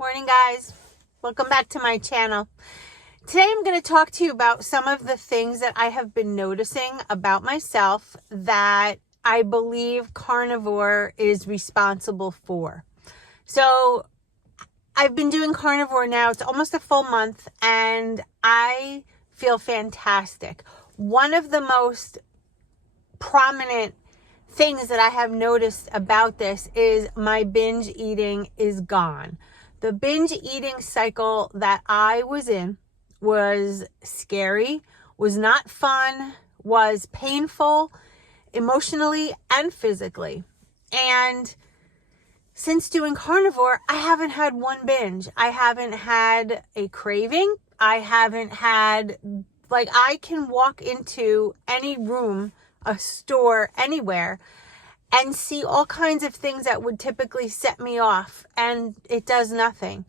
Morning, guys. Welcome back to my channel. Today I'm going to talk to you about some of the things that I have been noticing about myself that I believe carnivore is responsible for. So I've been doing carnivore now. It's almost a full month and I feel fantastic. One of the most prominent things that I have noticed about this is my binge eating is gone. The binge eating cycle that I was in was scary, was not fun, was painful emotionally and physically. And since doing carnivore, I haven't had one binge. I haven't had a craving. I haven't had, I can walk into any room, a store, anywhere, and see all kinds of things that would typically set me off, and it does nothing.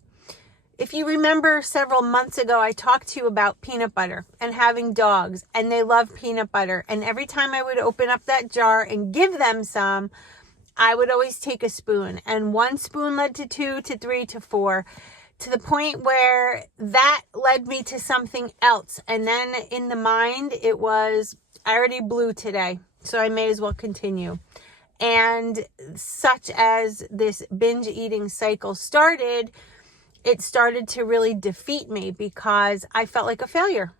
If you remember several months ago, I talked to you about peanut butter and having dogs, and they love peanut butter. And every time I would open up that jar and give them some, I would always take a spoon. And one spoon led to 2, to 3, to 4, to the point where that led me to something else. And then in the mind, it was, I already blew today, so I may as well continue. And such as this binge eating cycle started, it started to really defeat me because I felt like a failure.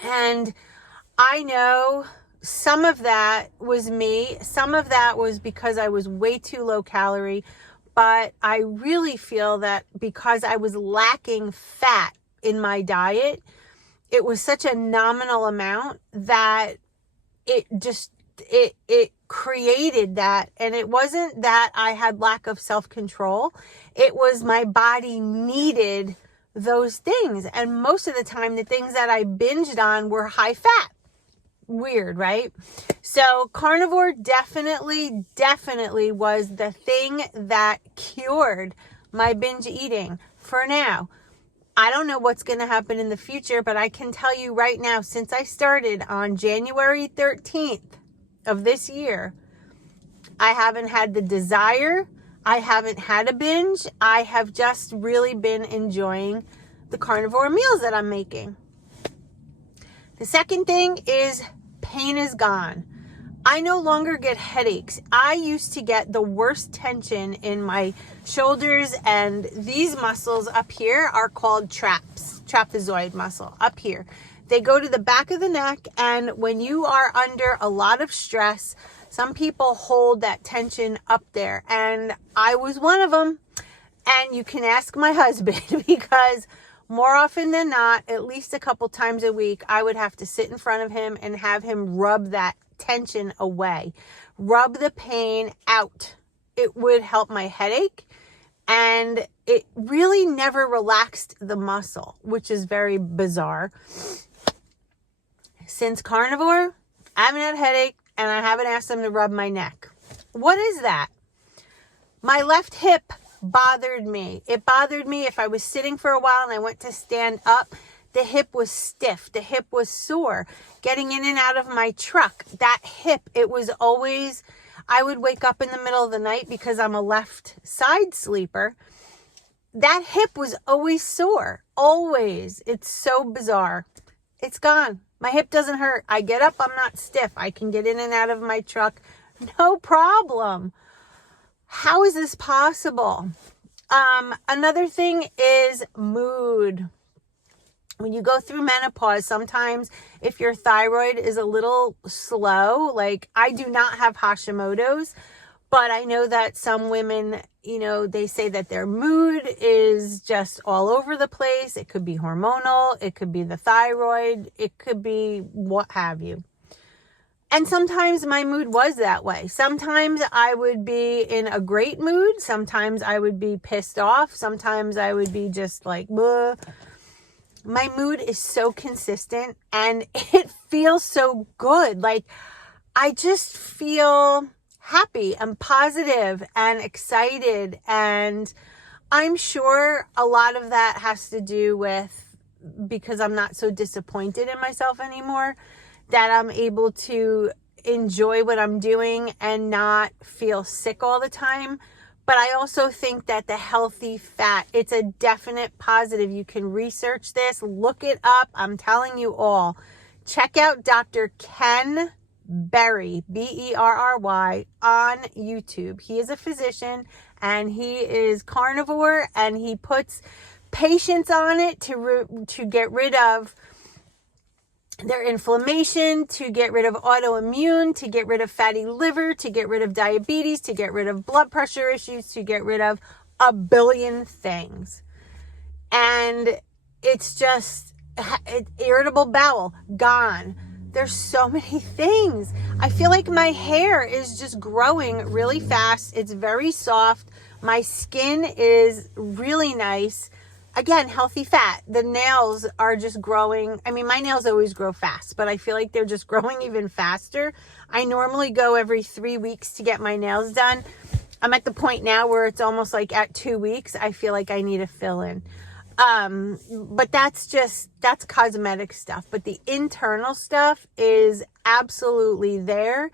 And I know some of that was me. Some of that was because I was way too low calorie. But I really feel that because I was lacking fat in my diet, it was such a nominal amount that it created that. And it wasn't that I had lack of self-control. It was my body needed those things. And most of the time, the things that I binged on were high fat. Weird, right? So carnivore definitely was the thing that cured my binge eating for now. I don't know what's going to happen in the future, but I can tell you right now, since I started on January 13th of this year, I haven't had the desire. I haven't had a binge. I have just really been enjoying the carnivore meals that I'm making. The second thing is pain is gone. I no longer get headaches. I used to get the worst tension in my shoulders, and these muscles up here are called trapezoid muscle up here. They go to the back of the neck, and when you are under a lot of stress, some people hold that tension up there, and I was one of them. And you can ask my husband because more often than not, at least a couple times a week, I would have to sit in front of him and have him rub that tension away, rub the pain out. It would help my headache, and it really never relaxed the muscle, which is very bizarre. Since carnivore, I haven't had a headache, and I haven't asked them to rub my neck. What is that? My left hip bothered me. It bothered me if I was sitting for a while and I went to stand up. The hip was stiff. The hip was sore. Getting in and out of my truck, that hip, it was always, I would wake up in the middle of the night because I'm a left side sleeper. That hip was always sore. Always. It's so bizarre. It's gone. My hip doesn't hurt. I get up. I'm not stiff. I can get in and out of my truck. No problem. How is this possible? Another thing is mood. When you go through menopause, sometimes if your thyroid is a little slow, like I do not have Hashimoto's, but I know that some women, they say that their mood is just all over the place. It could be hormonal. It could be the thyroid. It could be what have you. And sometimes my mood was that way. Sometimes I would be in a great mood. Sometimes I would be pissed off. Sometimes I would be just like, bleh. My mood is so consistent and it feels so good. Like I just feel happy and positive and excited. And I'm sure a lot of that has to do with because I'm not so disappointed in myself anymore, that I'm able to enjoy what I'm doing and not feel sick all the time. But I also think that the healthy fat, it's a definite positive. You can research this, look it up. I'm telling you all. Check out Dr. Ken Berry, Berry, on YouTube. He is a physician and he is carnivore, and he puts patients on it to get rid of their inflammation, to get rid of autoimmune, to get rid of fatty liver, to get rid of diabetes, to get rid of blood pressure issues, to get rid of a billion things. And it's just irritable bowel, gone. There's so many things. I feel like my hair is just growing really fast. It's very soft. My skin is really nice. Again, healthy fat. The nails are just growing. I mean, my nails always grow fast, but I feel like they're just growing even faster. I normally go every 3 weeks to get my nails done. I'm at the point now where it's almost like at 2 weeks, I feel like I need a fill-in. But that's cosmetic stuff. But the internal stuff is absolutely there.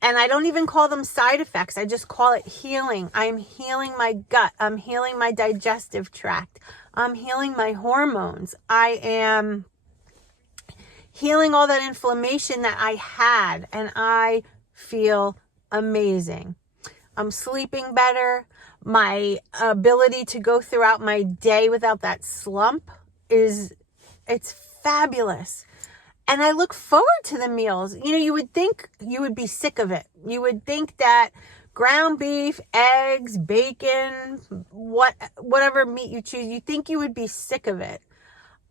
And I don't even call them side effects. I just call it healing. I'm healing my gut. I'm healing my digestive tract. I'm healing my hormones. I am healing all that inflammation that I had. And I feel amazing. I'm sleeping better. My ability to go throughout my day without that slump it's fabulous. And I look forward to the meals. You know, you would think you would be sick of it. You would think that ground beef, eggs, bacon, whatever meat you choose, you think you would be sick of it.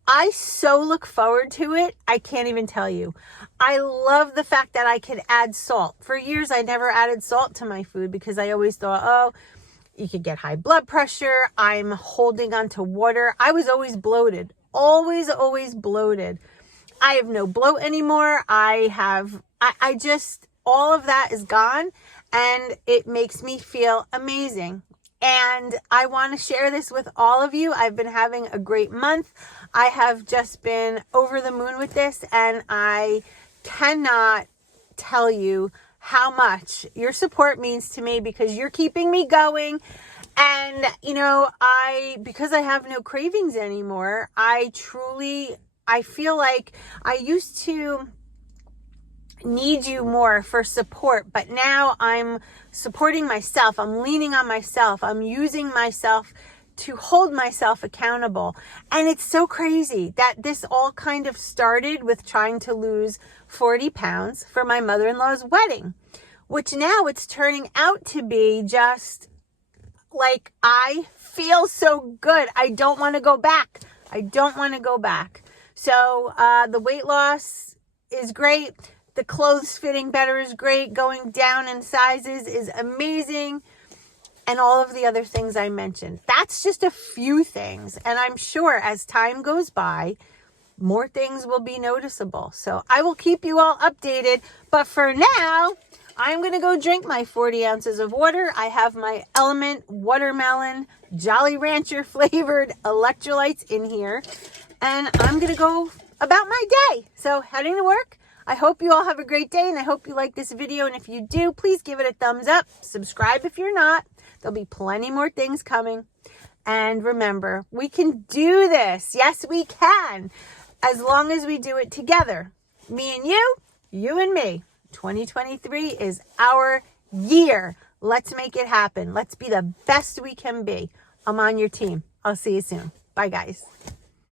I so look forward to it. I can't even tell you. I love the fact that I could add salt. For years, I never added salt to my food because I always thought, oh, you could get high blood pressure. I'm holding on to water. I was always bloated. Always bloated. I have no bloat anymore. I just, all of that is gone, and it makes me feel amazing. And I want to share this with all of you. I've been having a great month. I have just been over the moon with this, and I cannot tell you how much your support means to me, because you're keeping me going. And, you know, because I have no cravings anymore, I feel like I used to need you more for support, but now I'm supporting myself. I'm leaning on myself. I'm using myself to hold myself accountable. And it's so crazy that this all kind of started with trying to lose 40 pounds for my mother-in-law's wedding, which now it's turning out to be just like, I feel so good. I don't want to go back. So the weight loss is great. The clothes fitting better is great. Going down in sizes is amazing. And all of the other things I mentioned. That's just a few things. And I'm sure as time goes by, more things will be noticeable. So I will keep you all updated. But for now, I'm going to go drink my 40 ounces of water. I have my Element Watermelon Jolly Rancher flavored electrolytes in here. And I'm going to go about my day. So heading to work. I hope you all have a great day, and I hope you like this video. And if you do, please give it a thumbs up. Subscribe if you're not. There'll be plenty more things coming. And remember, we can do this. Yes, we can. As long as we do it together. Me and you and me. 2023 is our year. Let's make it happen. Let's be the best we can be. I'm on your team. I'll see you soon. Bye, guys.